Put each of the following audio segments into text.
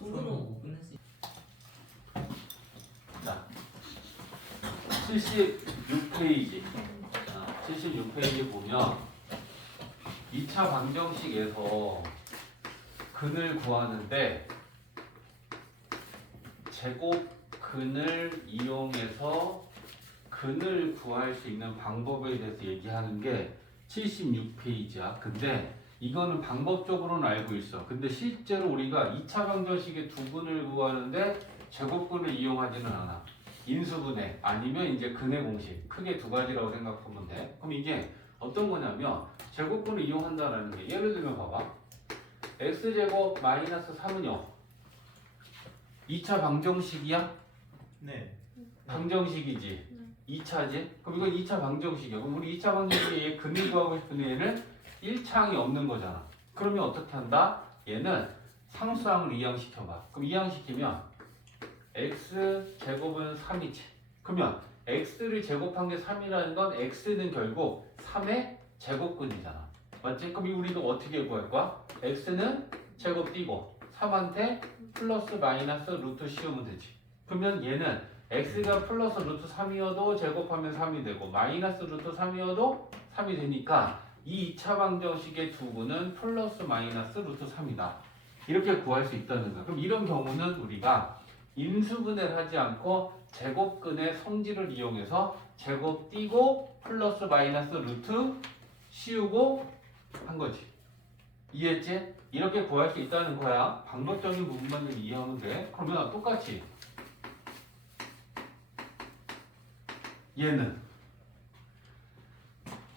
손으로 못 끝낼 수 있어. 자, 76페이지. 76페이지 보면 2차 방정식에서 근을 구하는데 제곱근을 이용해서 근을 구할 수 있는 방법에 대해서 얘기하는 게 76페이지야. 근데 이거는 방법적으로는 알고 있어. 근데 실제로 우리가 2차 방정식의 두 근을 구하는데 제곱근을 이용하지는 않아. 인수분해 아니면 이제 근의 공식. 크게 두 가지라고 생각하면 돼. 그럼 이게 어떤 거냐면 제곱근을 이용한다는 게 예를 들면 봐봐. x제곱 마이너스 3은요. 2차 방정식이야? 네. 방정식이지. 2차지? 그럼 이건 2차 방정식이야. 그럼 우리 2차 방정식에 얘 근을 구하고 싶은 얘는 1차항이 없는 거잖아. 그러면 어떻게 한다? 얘는 상수항을 이항시켜봐. 그럼 이항시키면 x제곱은 3이지. 그러면 x를 제곱한 게 3이라는 건 x는 결국 3의 제곱근이잖아. 맞지? 그럼 우리가 어떻게 구할 거야? x는 제곱 띄고 3한테 플러스 마이너스 루트 씌우면 되지. 그러면 얘는 x가 플러스 루트 3이어도 제곱하면 3이 되고 마이너스 루트 3이어도 3이 되니까 이 2차 방정식의 두 근은 플러스 마이너스 루트 3이다. 이렇게 구할 수 있다는 거야. 그럼 이런 경우는 우리가 인수분해를 하지 않고 제곱근의 성질을 이용해서 제곱 띄고 플러스 마이너스 루트 씌우고 한 거지. 이해했지? 이렇게 구할 수 있다는 거야. 방법적인 부분만 좀 이해하면 돼. 그러면 똑같이 얘는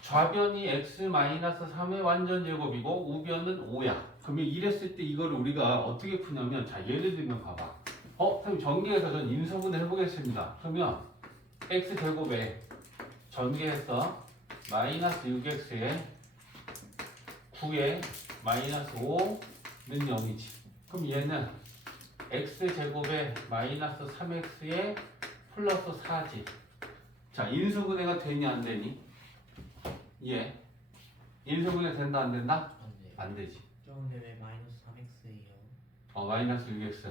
좌변이 x-3의 완전 제곱이고 우변은 5야. 그러면 이랬을 때 이걸 우리가 어떻게 푸냐면 자 예를 들면 봐봐. 선생님 전개해서 전 인수분해 해보겠습니다. 그러면 x제곱에 전개해서 마이너스 6x에 9에 마이너스 5는 0이지. 그럼 얘는 x제곱에 마이너스 3x에 플러스 4지. 자, 인수분해가 되니 안 되니? 예. 인수분해 된다 안 된다? 안 돼. 안 되지. 근데 왜 마이너스 3x예요? 마이너스 6x.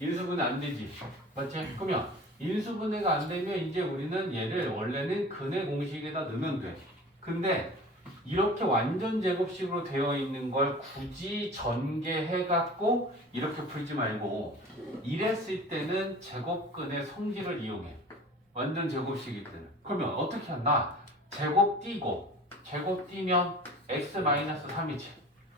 인수분해 안 되지. 맞지? 그러면 인수분해가 안 되면 이제 우리는 얘를 원래는 근의 공식에다 넣으면 돼. 근데 이렇게 완전 제곱식으로 되어 있는 걸 굳이 전개해갖고 이렇게 풀지 말고 이랬을 때는 제곱근의 성질을 이용해. 완전 제곱식일 때는. 그러면 어떻게 한다? 제곱 띄고 제곱 띄면 x-3이지.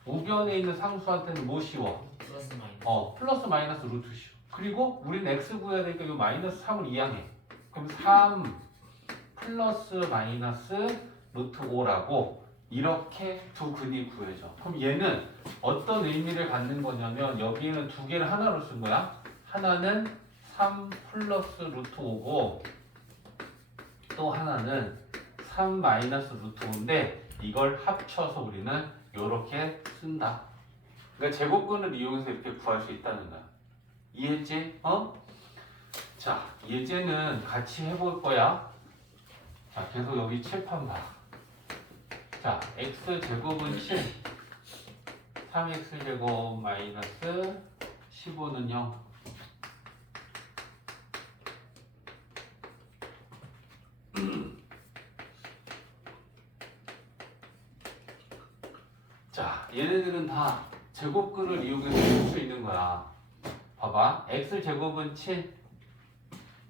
우변에 있는 상수한테는 뭐 씌워? 플러스 마이너스. 플러스 마이너스 루트 씌워. 그리고 우리는 x 구해야 되니까 이 마이너스 3을 이항해. 그럼 3 플러스 마이너스 루트 5라고 이렇게 두 근이 구해져. 그럼 얘는 어떤 의미를 갖는 거냐면 여기에는 두 개를 하나로 쓴 거야. 하나는 3 플러스 루트 5고 또 하나는 3 마이너스 루트 5인데 이걸 합쳐서 우리는 이렇게 쓴다. 그러니까 제곱근을 이용해서 이렇게 구할 수 있다는 거야. 이해했지? 자, 예제는 같이 해볼 거야. 자, 계속 여기 칠판 봐. 자, x제곱은 7, 3x제곱 마이너스 15는 0. 자, 얘네들은 다 제곱근을 이용해서 풀 수 있는 거야. 봐봐, x제곱은 7,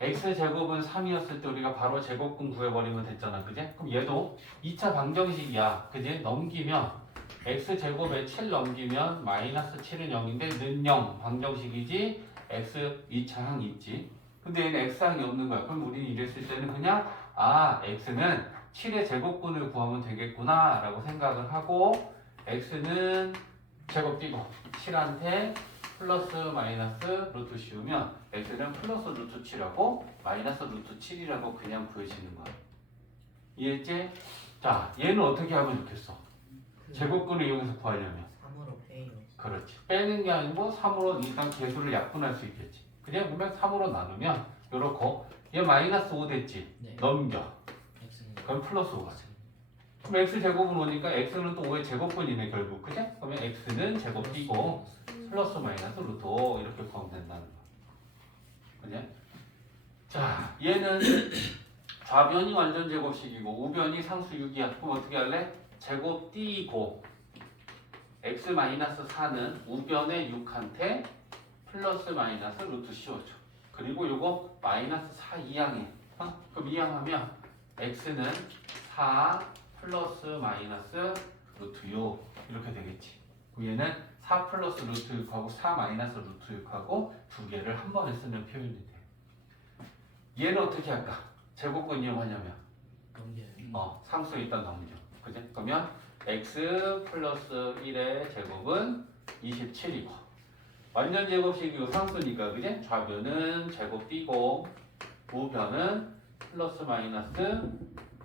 x제곱은 3이었을 때 우리가 바로 제곱근 구해버리면 됐잖아, 그제? 그럼 얘도 2차 방정식이야, 그제? 넘기면 x제곱에 7 넘기면 마이너스 7은 0인데 는 0 방정식이지 x 2차항 있지. 근데 얘는 x항이 없는 거야. 그럼 우리는 이랬을 때는 그냥 x는 7의 제곱근을 구하면 되겠구나 라고 생각을 하고 x는 제곱 띄고 7한테 플러스 마이너스 루트 씌우면 x는 플러스 루트 7하고 마이너스 루트 7이라고 그냥 구해지는 거야. 이해했지? 자, 얘는 어떻게 하면 좋겠어? 제곱근을 이용해서 구하려면 3으로 빼요. 그렇지. 빼는 게 아니고 3으로 일단 개수를 약분할 수 있겠지. 그냥 보면 3으로 나누면 요렇고 얘 마이너스 5 됐지? 네. 넘겨. x는 그럼 플러스 5가 돼. 그럼 x제곱은 오니까 x는 또 5의 제곱근이네 결국. 그죠? 그러면 x는 제곱 띄고 플러스 마이너스 루트 5 이렇게 구하면 된다는 거. 그지? 자, 얘는 좌변이 완전 제곱식이고 우변이 상수 6이야. 그럼 어떻게 할래? 제곱 띄고 x-4는 우변의 6한테 플러스 마이너스 루트 씌워줘. 그리고 요거 마이너스 4 이항해. 그럼 이항하면 x는 4 플러스 마이너스 루트 6 이렇게 되겠지. 얘는 4 플러스 루트 6하고 4 마이너스 루트 6하고 두 개를 한 번에 쓰는 표현이 돼. 얘는 어떻게 할까? 제곱근 이용하냐면 넘겨요. 상수에 일단 넘겨. 그지? 그러면 x 플러스 1의 제곱은 27이고 완전 제곱식이고 상수니까 그지? 좌변은 제곱 띄고 우변은 플러스 마이너스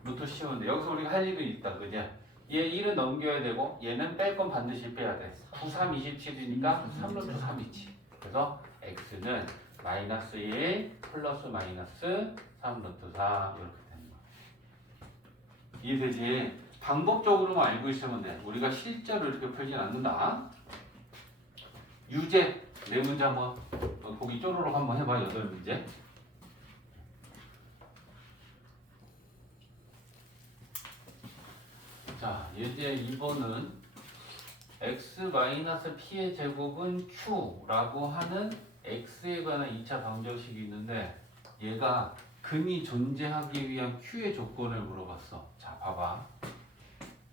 루트 씌우는데 여기서 우리가 할 일이 있다. 그지? 얘 1은 넘겨야 되고 얘는 뺄 건 반드시 빼야 돼. 9, 3, 27이니까 3 루트 3이지. 그래서 x는 마이너스 1 플러스 마이너스 3 루트 4 이렇게 되는 거야. 이해되지? 방법적으로만 알고 있으면 돼. 우리가 실제로 이렇게 풀진 않는다. 유제 네 문제 한번 보기 쪼르륵 한번 해봐. 8문제. 자, 이제 2번은 x-p의 제곱은 q라고 하는 x에 관한 2차 방정식이 있는데 얘가 근이 존재하기 위한 q의 조건을 물어봤어. 자, 봐봐.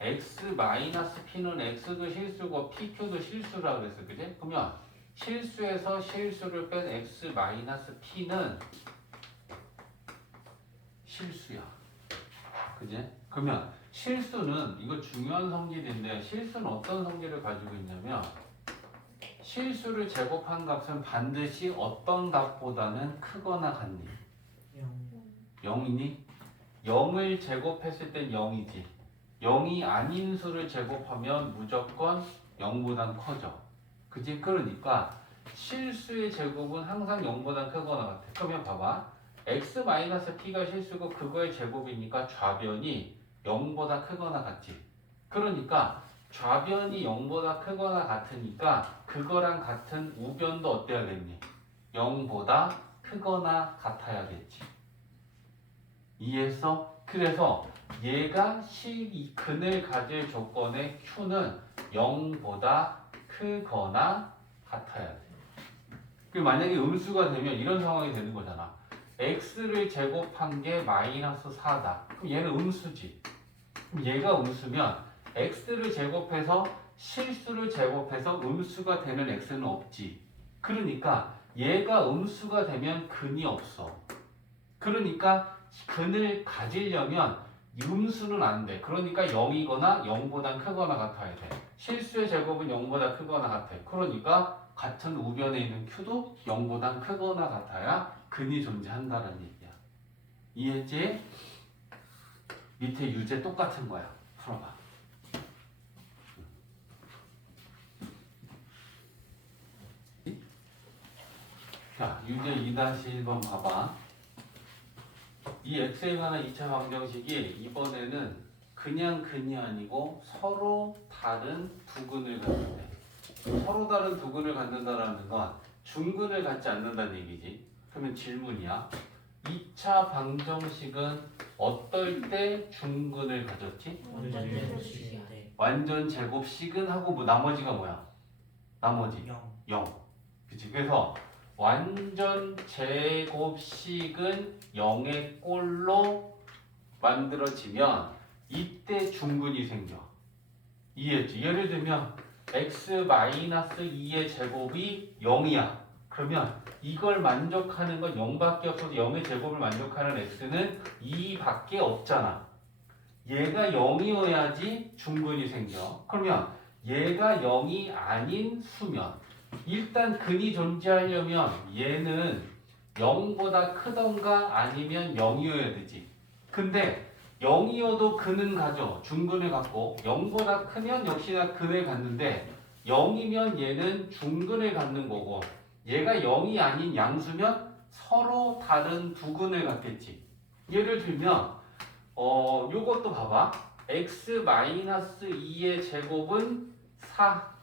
x-p는 x도 실수고 pq도 실수라 그랬어. 그지? 그러면 실수에서 실수를 뺀 x-p는 실수야. 그지? 그러면 실수는 이거 중요한 성질인데 실수는 어떤 성질을 가지고 있냐면 실수를 제곱한 값은 반드시 어떤 값보다는 크거나 같니? 0이니? 0을 제곱했을 땐 0이지. 0이 아닌 수를 제곱하면 무조건 0보단 커져. 그지? 그러니까 실수의 제곱은 항상 0보단 크거나 같아. 그러면 봐봐. x-p가 실수고 그거의 제곱이니까 좌변이 0보다 크거나 같지. 그러니까 좌변이 0보다 크거나 같으니까 그거랑 같은 우변도 어때야겠니? 0보다 크거나 같아야겠지. 이해했어? 그래서 얘가 근을 가질 조건의 q는 0보다 크거나 같아야 돼. 만약에 음수가 되면 이런 상황이 되는 거잖아. x를 제곱한 게 마이너스 4다. 그럼 얘는 음수지. 그럼 얘가 음수면 x를 제곱해서 실수를 제곱해서 음수가 되는 x는 없지. 그러니까 얘가 음수가 되면 근이 없어. 그러니까 근을 가지려면 음수는 안 돼. 그러니까 0이거나 0보다 크거나 같아야 돼. 실수의 제곱은 0보다 크거나 같아. 그러니까 같은 우변에 있는 q도 0보다 크거나 같아야 근이 존재한다는 얘기야. 이해했지? 밑에 유제 똑같은 거야. 풀어봐. 자, 유제 2-1번 봐봐. 이 x에 관한 2차 방정식이 이번에는 그냥 근이 아니고 서로 다른 두 근을 갖는데 서로 다른 두 근을 갖는다라는 건 중근을 갖지 않는다는 얘기지. 그러면 질문이야. 2차 방정식은 어떨 때 중근을 가졌지? 완전 제곱식인데 완전 제곱식은 하고 뭐 나머지가 뭐야? 나머지 0. 0. 그치? 그래서 완전 제곱식은 0의 꼴로 만들어지면 이때 중근이 생겨. 이해했지? 예를 들면 x-2의 제곱이 0이야. 그러면 이걸 만족하는 건 0밖에 없어서 0의 제곱을 만족하는 x는 2밖에 없잖아. 얘가 0이어야지 중근이 생겨. 그러면 얘가 0이 아닌 수면 일단 근이 존재하려면 얘는 0보다 크던가 아니면 0이어야 되지. 근데 0이어도 근은 가져. 중근을 갖고 0보다 크면 역시나 근을 갖는데 0이면 얘는 중근을 갖는 거고 얘가 0이 아닌 양수면 서로 다른 두 근을 갖겠지. 예를 들면 요것도 봐봐. x-2의 제곱은 4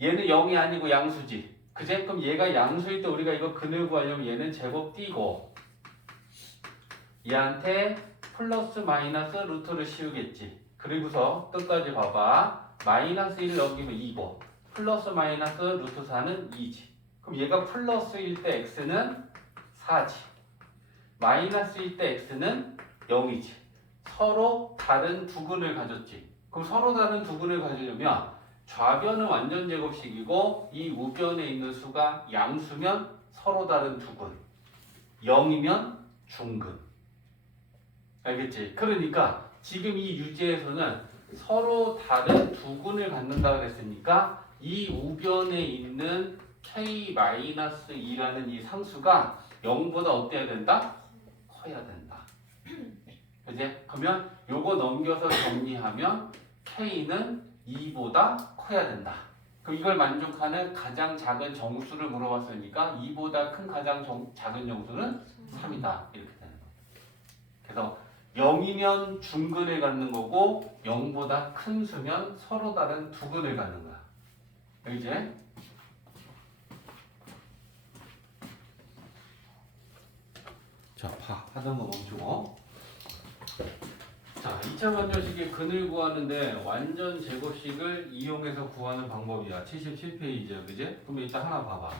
얘는 0이 아니고 양수지. 그제? 그럼 얘가 양수일 때 우리가 이거 근을 구하려면 얘는 제곱 띄고 얘한테 플러스 마이너스 루트를 씌우겠지. 그리고서 끝까지 봐봐. 마이너스 1 넘기면 2고 플러스 마이너스 루트 4는 2지. 그럼 얘가 플러스일 때 x는 4지. 마이너스일 때 x는 0이지. 서로 다른 두 근을 가졌지. 그럼 서로 다른 두 근을 가지려면 좌변은 완전 제곱식이고 이 우변에 있는 수가 양수면 서로 다른 두 근. 0이면 중근. 알겠지? 그러니까 지금 이 유제에서는 서로 다른 두 근을 갖는다 그랬으니까 이 우변에 있는 k-2라는 이 상수가 0보다 어때야 된다? 커야 된다. 그지? 그러면 요거 넘겨서 정리하면 k는 2보다 커야 된다. 그럼 이걸 만족하는 가장 작은 정수를 물어봤으니까 2보다 큰 가장 작은 정수는 3이다. 이렇게 되는 거예요. 그래서 0이면 중근을 갖는 거고 0보다 큰 수면 서로 다른 두 근을 갖는 거야. 이제 자, 하던 거 멈추고. 자, 2차 방정식의 근을 구하는데 완전 제곱식을 이용해서 구하는 방법이야. 77페이지야, 그지? 그럼 일단 하나 봐봐.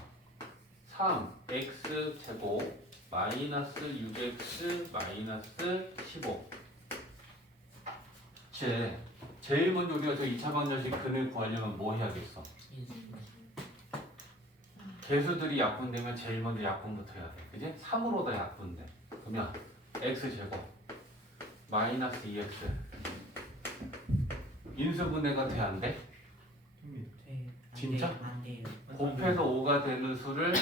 3x 제곱 마이너스 6x 마이너스 15. 제일 먼저 우리가 저 2차 방정식 근을 구하려면 뭐 해야겠어? 개수들이 약분되면 제일 먼저 약분부터 해야 돼. 그지? 3으로 다 약분돼. 그러면 x제곱 마이너스 2x 인수분해가 돼 안 돼? 진짜? 안 돼요. 곱해서 5가 되는 수를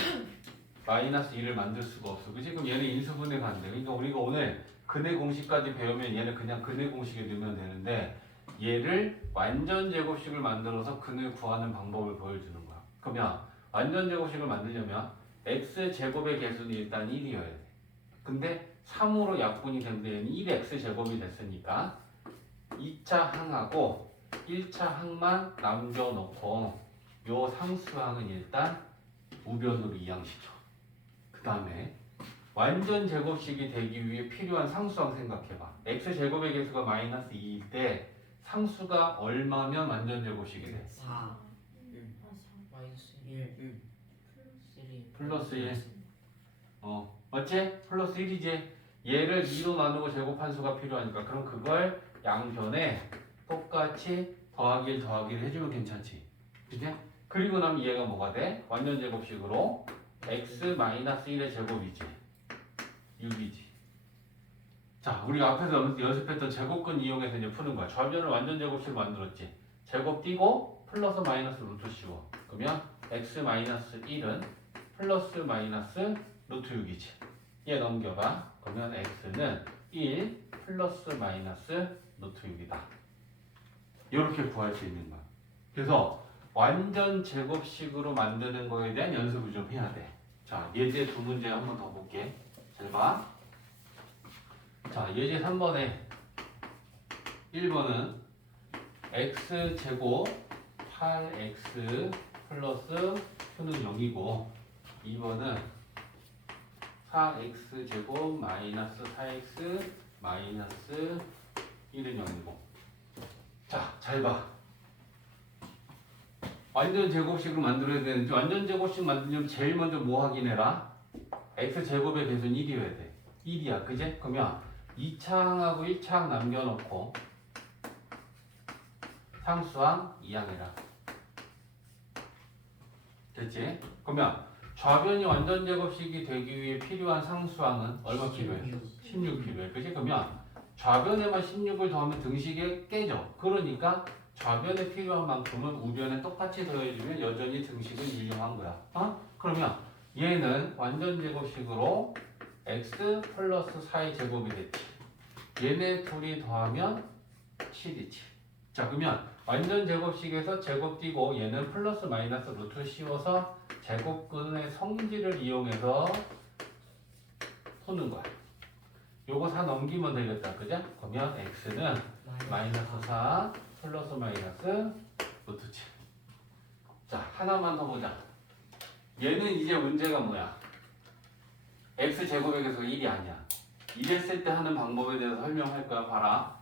마이너스 2를 만들 수가 없어. 그지? 그럼 얘는 인수분해가 안 돼. 그러니까 우리가 오늘 근의 공식까지 배우면 얘는 그냥 근의 공식에 넣으면 되는데 얘를 완전 제곱식을 만들어서 근을 구하는 방법을 보여주는 거야. 그러면 완전 제곱식을 만들려면 x제곱의 개수는 일단 1이어야 돼. 근데 3으로 약분이 되는데 얘는 1x제곱이 됐으니까 2차 항하고 1차 항만 남겨놓고 요 상수항은 일단 우변으로 이항시켜. 그 다음에 완전 제곱식이 되기 위해 필요한 상수항 생각해봐. x제곱의 개수가 마이너스 2일 때 상수가 얼마면 완전 제곱식이 돼? 4 마이너스 1 플러스 1. 맞지? 플러스 1이지? 얘를 2로 나누고 제곱한 수가 필요하니까 그럼 그걸 양변에 똑같이 더하기 1 더하기 1 해주면 괜찮지? 그지? 그리고 나면 얘가 뭐가 돼? 완전 제곱식으로 x-1의 제곱이지 6이지. 자, 우리가 앞에서 연습했던 제곱근 이용해서 이제 푸는 거야. 좌변을 완전 제곱식으로 만들었지. 제곱 띄고 플러스 마이너스 루트 씌워. 그러면 x-1은 플러스 마이너스 루트 6이지. 얘 넘겨봐. 그러면 x는 1 플러스 마이너스 루트 6이다. 이렇게 구할 수 있는 거야. 그래서 완전 제곱식으로 만드는 거에 대한 연습을 좀 해야 돼. 자, 예제 두 문제 한 번 더 볼게. 잘 봐. 자, 예제 3번에 1번은 x제곱 8x 플러스 q는 0이고 2번은 4x제곱 마이너스 4x 마이너스 1은 0이고. 자, 잘 봐. 완전 제곱식으로 만들어야 되는데 완전 제곱식 만들려면 제일 먼저 뭐 확인해라? x제곱의 개수는 1이어야 돼. 1이야. 그제? 그러면 2차항하고 1차항 남겨놓고 상수항 2항해라. 됐지? 그러면 좌변이 완전 제곱식이 되기 위해 필요한 상수항은 얼마 필요해? 16 필요해. 그지? 그러면 좌변에만 16을 더하면 등식에 깨져. 그러니까 좌변에 필요한 만큼은 우변에 똑같이 더해주면 여전히 등식은 유효한 거야. 그러면 얘는 완전 제곱식으로 x 플러스 4의 제곱이 됐지. 얘네 둘이 더하면 7이지. 자, 그러면 완전 제곱식에서 제곱 띄고 얘는 플러스 마이너스 루트 씌워서 제곱근의 성질을 이용해서 푸는 거야. 요거 4 넘기면 되겠다. 그죠? 그러면 x는 마이너스 4 플러스 마이너스 루트 7. 자, 하나만 더 보자. 얘는 이제 문제가 뭐야? x제곱에서 1이 아니야. 이랬을 때 하는 방법에 대해서 설명할 거야. 봐라.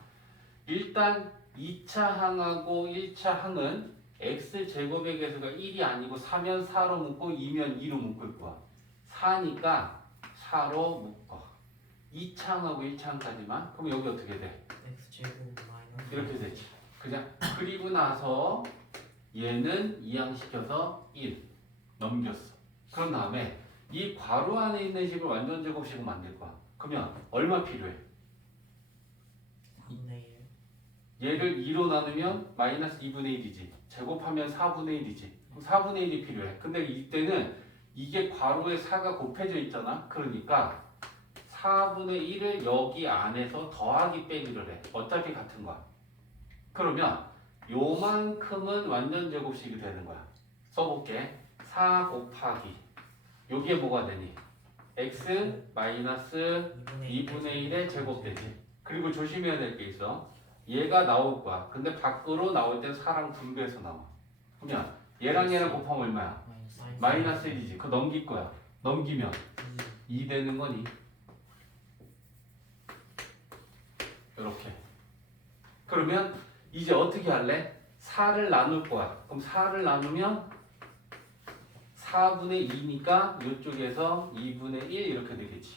일단 2차 항하고 1차 항은 x제곱의 개수가 1이 아니고 4면 4로 묶고 2면 2로 묶을 거야. 4니까 4로 묶어. 2차 항하고 1차 항까지만. 그럼 여기 어떻게 돼? x제곱 마이너스 이렇게 되지. 그냥 그리고 나서 얘는 이항시켜서 1 넘겼어. 그런 다음에 이 괄호 안에 있는 식을 완전 제곱식으로 만들 거야. 그러면 얼마 필요해? 4분의 1 얘를 2로 나누면 마이너스 2분의 1이지. 제곱하면 4분의 1이지. 그럼 4분의 1이 필요해. 근데 이때는 이게 괄호에 4가 곱해져 있잖아. 그러니까 4분의 1을 여기 안에서 더하기 빼기를 해. 어차피 같은 거야. 그러면 요만큼은 완전 제곱식이 되는 거야. 써볼게. 4 곱하기 요게 뭐가 되니? x 마이너스 2분의 1의 제곱되지. 그리고 조심해야 될 게 있어. 얘가 나올 거야. 근데 밖으로 나올 땐 4랑 분배해서 나와. 그러면 얘랑 얘랑 곱하면 얼마야? 마이너스 1이지. 그거 넘길 거야. 넘기면 2 되는 거니? 이렇게. 그러면 이제 어떻게 할래? 4를 나눌 거야. 그럼 4를 나누면 4분의 2니까 이쪽에서 2분의 1 이렇게 되겠지.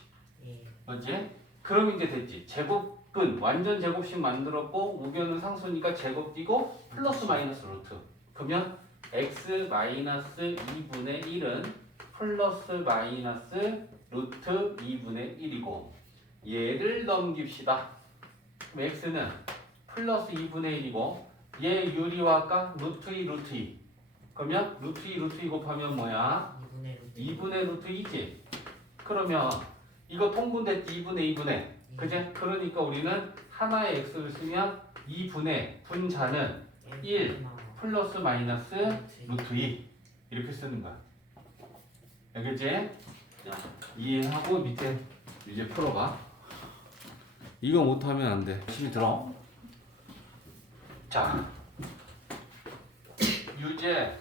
맞지? 그럼 이제 됐지. 제곱은 완전 제곱식 만들었고 우변은 상수니까 제곱 띄고 플러스 마이너스 루트. 그러면 x 마이너스 2분의 1은 플러스 마이너스 루트 2분의 1이고 얘를 넘깁시다. 그럼 x는 플러스 2분의 1이고 얘 유리와 아까 루트 2 루트 2. 그러면 루트 2 루트 2 곱하면 뭐야? 2분의 루트 2지. 그러면 이거 통분됐지. 2분의 2분의. 그제? 그러니까 우리는 하나의 x를 쓰면 2분의 분자는 1 플러스 마이너스 루트 2 이렇게 쓰는 거야. 알겠지? 이해하고 밑에 이제 풀어봐. 이거 못하면 안 돼. 열심히 들어. 자, 유제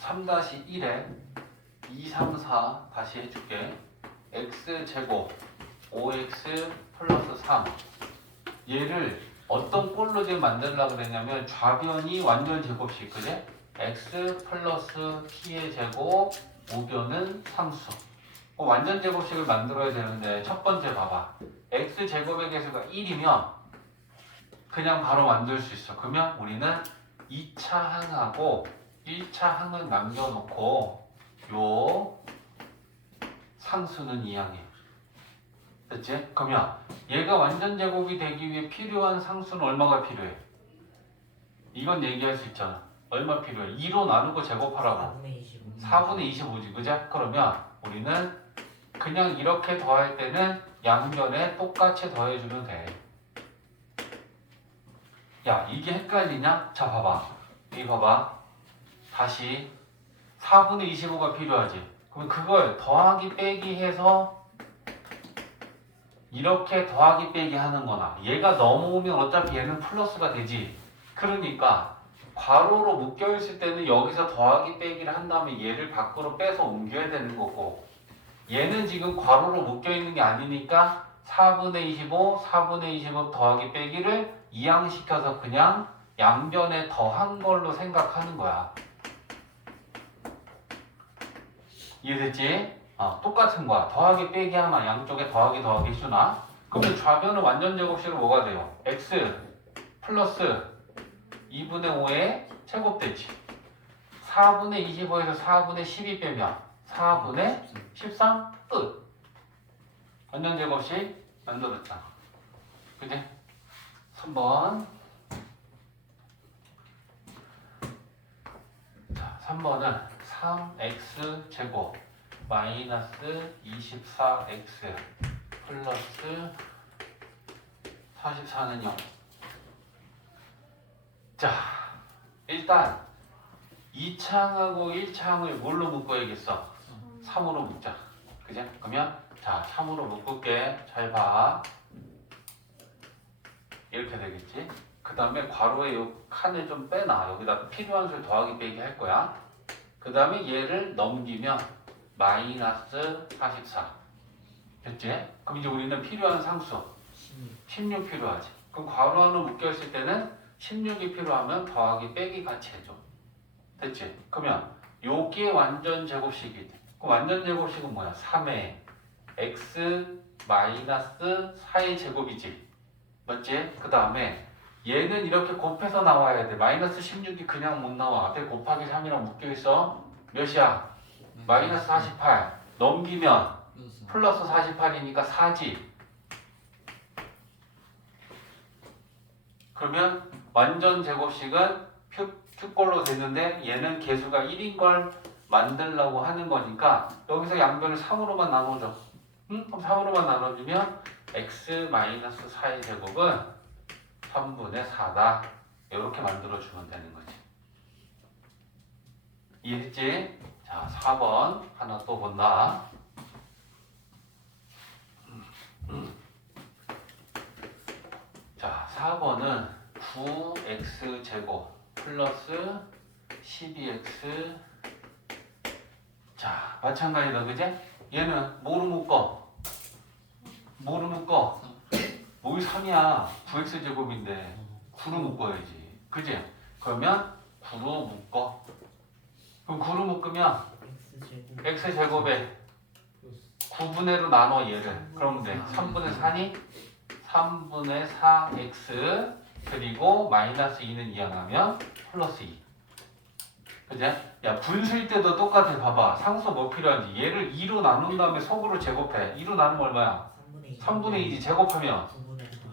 3-1에 2, 3, 4 다시 해줄게. x제곱 5x 플러스 3 얘를 어떤 꼴로 지금 만들려고 그랬냐면 좌변이 완전 제곱식 그래? x 플러스 t의 제곱 우변은 상수. 완전 제곱식을 만들어야 되는데 첫 번째 봐봐. x제곱의 개수가 1이면 그냥 바로 만들 수 있어. 그러면 우리는 2차 항하고 1차 항을 남겨놓고 요 상수는 이항해. 됐지? 그러면 얘가 완전 제곱이 되기 위해 필요한 상수는 얼마가 필요해? 이건 얘기할 수 있잖아. 얼마 필요해? 2로 나누고 제곱하라고. 4분의 25지. 그죠? 그러면 우리는 그냥 이렇게 더할 때는 양변에 똑같이 더해주면 돼. 야, 이게 헷갈리냐? 자, 봐봐. 여기 봐봐. 다시 4분의 25가 필요하지. 그럼 그걸 더하기 빼기 해서 이렇게 더하기 빼기 하는 거나 얘가 넘어오면 어차피 얘는 플러스가 되지. 그러니까 괄호로 묶여있을 때는 여기서 더하기 빼기를 한 다음에 얘를 밖으로 빼서 옮겨야 되는 거고 얘는 지금 괄호로 묶여있는 게 아니니까 4분의 25, 4분의 25 더하기 빼기를 이항시켜서 그냥 양변에 더한 걸로 생각하는 거야. 이해됐지? 똑같은 거야. 더하기 빼기 하면 양쪽에 더하기 더하기 수나 그러면 좌변은 완전 제곱식으로 뭐가 돼요? x 플러스 2분의 5의 제곱되지. 4분의 25에서 4분의 12 빼면 4분의 13 끝. 완전 제곱식 만들었잖아. 그지? 3번. 자, 3번은 3x 제곱 마이너스 24x 플러스 44는 0. 자, 일단 2차항하고 1차항을 뭘로 묶어야겠어? 3으로 묶자. 그죠? 그러면 자, 3으로 묶을게. 잘 봐. 이렇게 되겠지? 그 그 다음에 괄호에 요 칸을 좀 빼놔. 여기다 필요한 수 더하기 빼기 할 거야. 그 다음에 얘를 넘기면 마이너스 44. 됐지? 그럼 이제 우리는 필요한 상수 16 필요하지. 그럼 괄호 안으로 묶여있을 때는 16이 필요하면 더하기 빼기 같이 해줘. 됐지? 그러면 요게 완전 제곱식이지. 그럼 완전 제곱식은 뭐야? 3의 x 마이너스 4의 제곱이지. 맞지? 그 다음에 얘는 이렇게 곱해서 나와야 돼. 마이너스 16이 그냥 못 나와. 앞에 곱하기 3이랑 묶여있어. 몇이야? 마이너스 48. 넘기면 플러스 48이니까 4지. 그러면 완전 제곱식은 큐꼴로 되는데 얘는 개수가 1인 걸 만들려고 하는 거니까 여기서 양변을 3으로만 나눠줘. 응? 그럼 3으로만 나눠주면 x-4의 제곱은 3분의 4다. 이렇게 만들어주면 되는 거지. 이해했지? 자, 4번 하나 또 본다. 자, 4번은 9x제곱 플러스 12x. 자, 마찬가지다, 그제? 얘는 뭐로 묶어? 뭐로 묶어? 뭐이 3이야? 9x제곱인데 9로 묶어야지. 그지? 그러면 9로 묶어. 그럼 9로 묶으면 x제곱에 9분의로 나눠 얘를. 그러면 돼. 3분의 4니? 3분의 4x 그리고 마이너스 2는 이항하면 플러스 2. 그제? 야, 분수일 때도 똑같아. 봐봐. 상수 뭐 필요한지. 얘를 2로 나눈 다음에 속으로 제곱해. 2로 나누면 얼마야? 3분의 2지. 제곱하면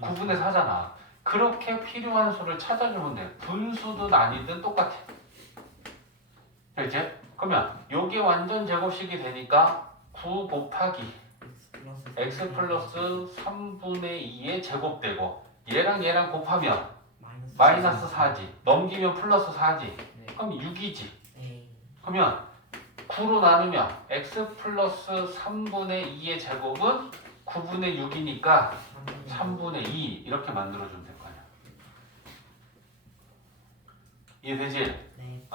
9분의 4잖아. 그렇게 필요한 수를 찾아주면 돼. 분수든 아니든 똑같아. 그치? 그러면 요게 완전 제곱식이 되니까 9 곱하기 x 플러스 3분의 2의 제곱되고 얘랑 곱하면 마이너스 4지. 넘기면 플러스 4지. 그럼 6이지. 그러면 9로 나누면 x 플러스 3분의 2의 제곱은 9분의 6이니까 3분의 2 이렇게 만들어주면 될 거 아니야. 이해되지? 네.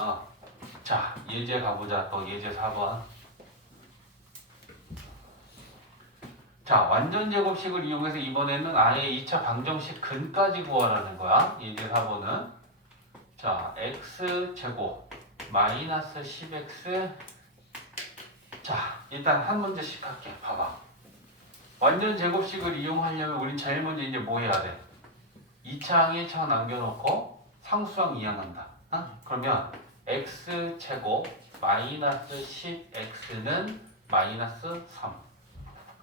자, 예제 가보자. 또 예제 4번. 자, 완전 제곱식을 이용해서 이번에는 아예 2차 방정식 근까지 구하라는 거야. 예제 4번은. 자, x제곱 마이너스 10x. 자, 일단 한 문제씩 할게. 봐봐. 완전 제곱식을 이용하려면 우린 제일 먼저 이제 뭐 해야 돼? 2차항 1차항 남겨놓고 상수항 이항한다. 그러면 x제곱 마이너스 10x는 마이너스 3.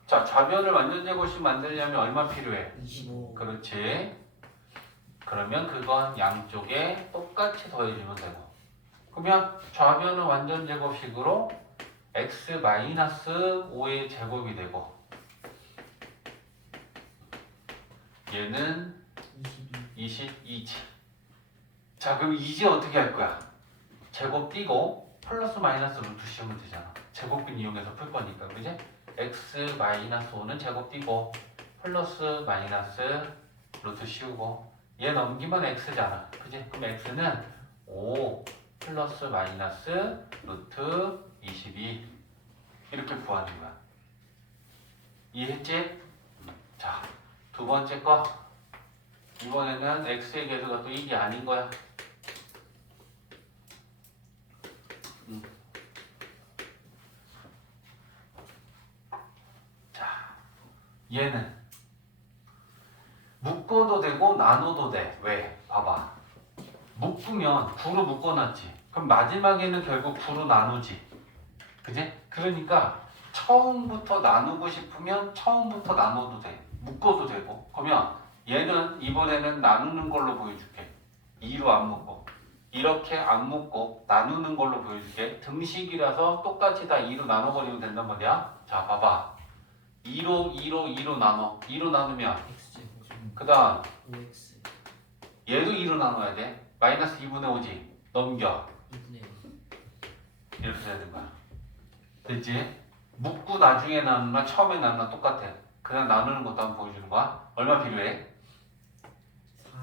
자, 좌변을 완전 제곱식 만들려면 얼마 필요해? 25. 그렇지. 그러면 그건 양쪽에 똑같이 더해주면 되고. 그러면 좌변은 완전 제곱식으로 x 마이너스 5의 제곱이 되고 얘는 22지. 자, 그럼 이제 어떻게 할 거야? 제곱 띄고 플러스 마이너스 루트 씌우면 되잖아. 제곱근 이용해서 풀 거니까, 그지? x 마이너스 5는 제곱 띄고 플러스 마이너스 루트 씌우고 얘 넘기면 x잖아. 그지? 그럼 x는 5 플러스 마이너스 루트 22 이렇게 구하는 거야. 이해했지? 자, 두 번째 거. 이번에는 x의 개수가 또 이게 아닌 거야. 자, 얘는 묶어도 되고 나눠도 돼. 왜? 봐봐. 묶으면 9로 묶어놨지. 그럼 마지막에는 결국 9로 나누지. 그지? 그러니까 처음부터 나누고 싶으면 처음부터 나눠도 돼. 묶어도 되고. 그러면 얘는 이번에는 나누는 걸로 보여줄게. 2로 안 묶고. 이렇게 안 묶고 나누는 걸로 보여줄게. 등식이라서 똑같이 다 2로 나눠버리면 된단 말이야. 자, 봐봐. 2로 나눠. 2로 나누면 x제곱 그 다음 5x 얘도 2로 나눠야 돼. 마이너스 2분의 5지. 넘겨. 2분의 5. 이렇게 돼야 되는 거야. 됐지? 묶고 나중에 나누나 처음에 나누나 똑같아. 그냥 나누는 것도 한번 보여주는 거야. 얼마 필요해?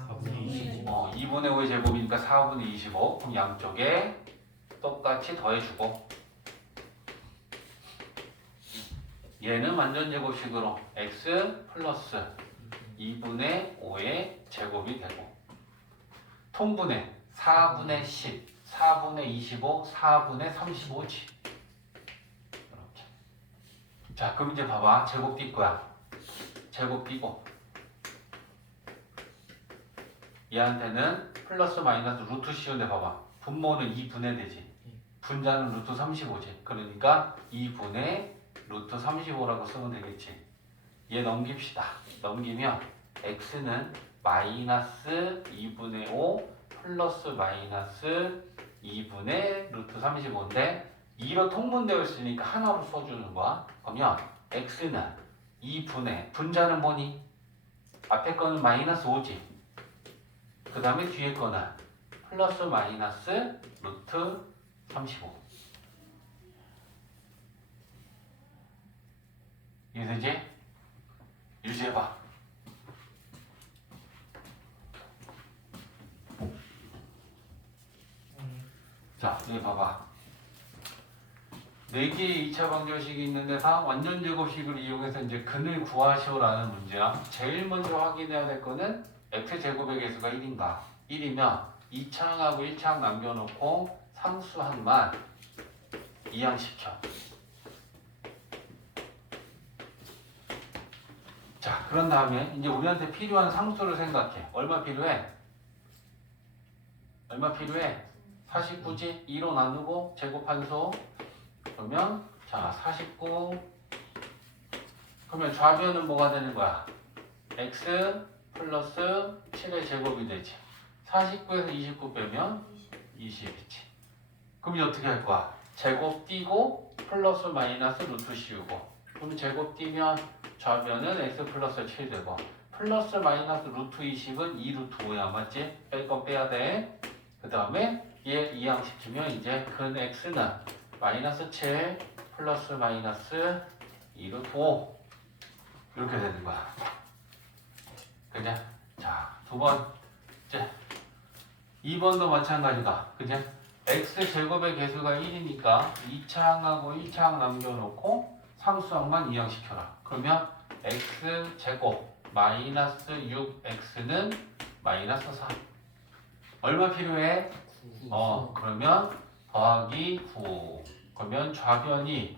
4분의 25. 2분의 5의 제곱이니까 4분의 25. 그럼 양쪽에 똑같이 더해주고 얘는 완전 제곱식으로 x 플러스 2분의 5의 제곱이 되고 통분해 4분의 10, 4분의 25, 4분의 35지. 이렇게. 자, 그럼 이제 봐봐. 제곱 뛸 거야. 제곱 띄고 얘한테는 플러스 마이너스 루트 씌운데 봐봐. 분모는 2분의 되지. 분자는 루트 35지. 그러니까 2분의 루트 35라고 쓰면 되겠지. 얘 넘깁시다. 넘기면 x는 마이너스 2분의 5 플러스 마이너스 2분의 루트 35인데 2로 통분되어 있으니까 하나로 써주는 거야. 그러면 x는 2분의 분자는 뭐니? 앞에 거는 마이너스 5지. 그 다음에 뒤에 거는 플러스 마이너스 루트 35. 이해되지? 유지해봐. 자, 여기 봐봐. 4개의 2차 방정식이 있는데 다 완전 제곱식을 이용해서 이제 근을 구하시오라는 문제야. 제일 먼저 확인해야 될 거는 x제곱의 개수가 1인가? 1이면 2차항하고 1차항 남겨놓고 상수항만 이항시켜. 자, 그런 다음에 이제 우리한테 필요한 상수를 생각해. 얼마 필요해? 얼마 필요해? 49지? 2로 나누고 제곱한 수. 그러면 자, 49. 그러면 좌변은 뭐가 되는 거야? x 플러스 7의 제곱이 되지. 49에서 29 빼면 20이지. 그럼 이제 어떻게 할 거야? 제곱 띄고 플러스 마이너스 루트 씌우고. 그럼 제곱 띄면 좌변은 x 플러스 7 되고 플러스 마이너스 루트 20은 2 루트 5야. 맞지? 뺄 거 빼야 돼. 그 다음에 얘 이항시키면 이제 근 x는 마이너스 7 플러스 마이너스 2 루트 5 이렇게 되는 거야. 그냥 자, 두 번째 2번도 마찬가지다. 그냥 x제곱의 개수가 1이니까 2차항하고 1차항 남겨놓고 상수항만 이항시켜라. 그러면 x제곱 마이너스 6x는 마이너스 4. 얼마 필요해? 그러면 더하기 9. 그러면 좌변이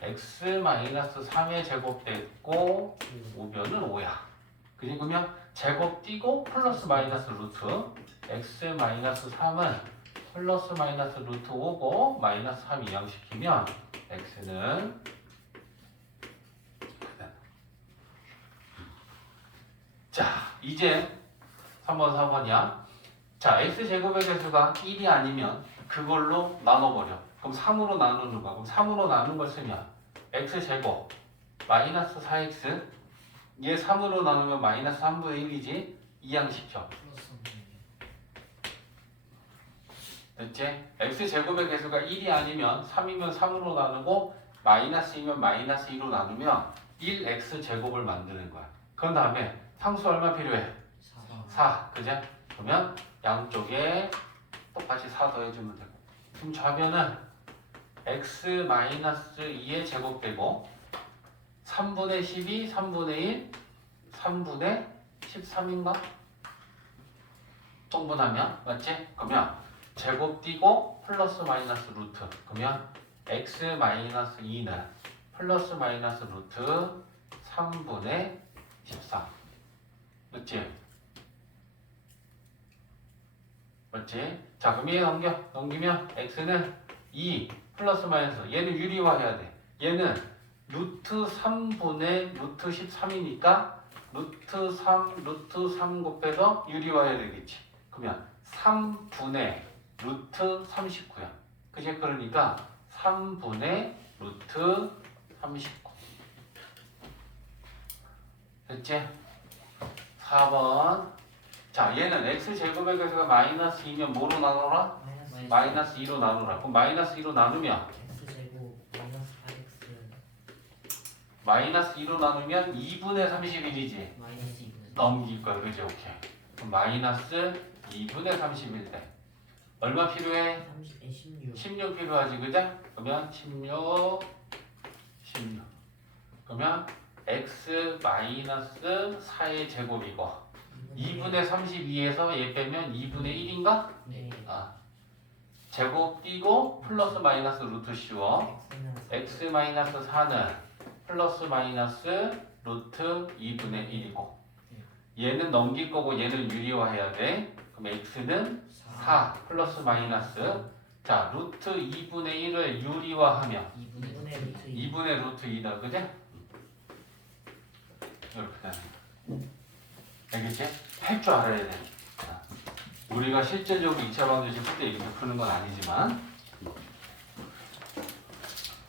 x 마이너스 3의 제곱 됐고 우변은 5야. 그지? 그러면 제곱 띄고 플러스 마이너스 루트 x 마이너스 3은 플러스 마이너스 루트 5고 마이너스 3 이항시키면 x는 자, 이제 3번 4번이야. 자, x제곱의 개수가 1이 아니면 그걸로 나눠버려. 그럼 3으로 나누는 거야. 그럼 3으로 나눈 걸 쓰면 x제곱 마이너스 4x 얘 3으로 나누면 마이너스 3분의 1이지. 이항시켜. 됐지? x제곱의 개수가 1이 아니면 3이면 3으로 나누고 마이너스이면 마이너스 2로 나누면 1x제곱을 만드는 거야. 그런 다음에 상수 얼마 필요해? 4. 그죠? 그러면 양쪽에 똑같이 4 더해주면 되고. 그럼 좌변은 x-2의 제곱되고 3분의 12, 3분의 1, 3분의 13인가? 통분하면 맞지? 그러면 제곱 띄고 플러스 마이너스 루트. 그러면 x-2는 플러스 마이너스 루트 3분의 13. 맞지? 맞지? 자, 그럼 얘 넘기면 x는 2 플러스 마이너스 얘는 유리화해야 돼. 얘는 루트 3분의 루트 13이니까 루트 3 곱해서 유리화해야 되겠지. 그러면 3분의 루트 39야. 그치? 그러니까 3분의 루트 39. 됐지? 4번. 자, 얘는 x제곱의 개수가 마이너스 2면 뭐로 나누라? 마이너스 2로 나누라. 그럼 마이너스 2로 나누면 x제곱 마이너스 8x 마이너스 2로 나누면 2분의 31이지. 마이너스 2분의 넘길 거야. 그지? 오케이. 그럼 마이너스 2분의 30일 때 얼마 필요해? 16 16 필요하지, 그죠? 그러면 16 그러면 x 마이너스 4의 제곱이고 2분의 32에서 얘 빼면 2분의 1인가? 네 아, 제곱 띄고 플러스 마이너스 루트 씌워 x 마이너스 4는 플러스 마이너스 루트 2분의 1이고 얘는 넘길 거고 얘는 유리화해야 돼. 그럼 x는 4 플러스 마이너스 자 루트 2분의 1을 유리화하면 2분의 루트 2분의 루트 2다, 그죠? 이렇게 되네. 알겠지? 할 줄 알아야 돼. 자, 우리가 실제적으로 2차 방정식 풀 때 이렇게 푸는 건 아니지만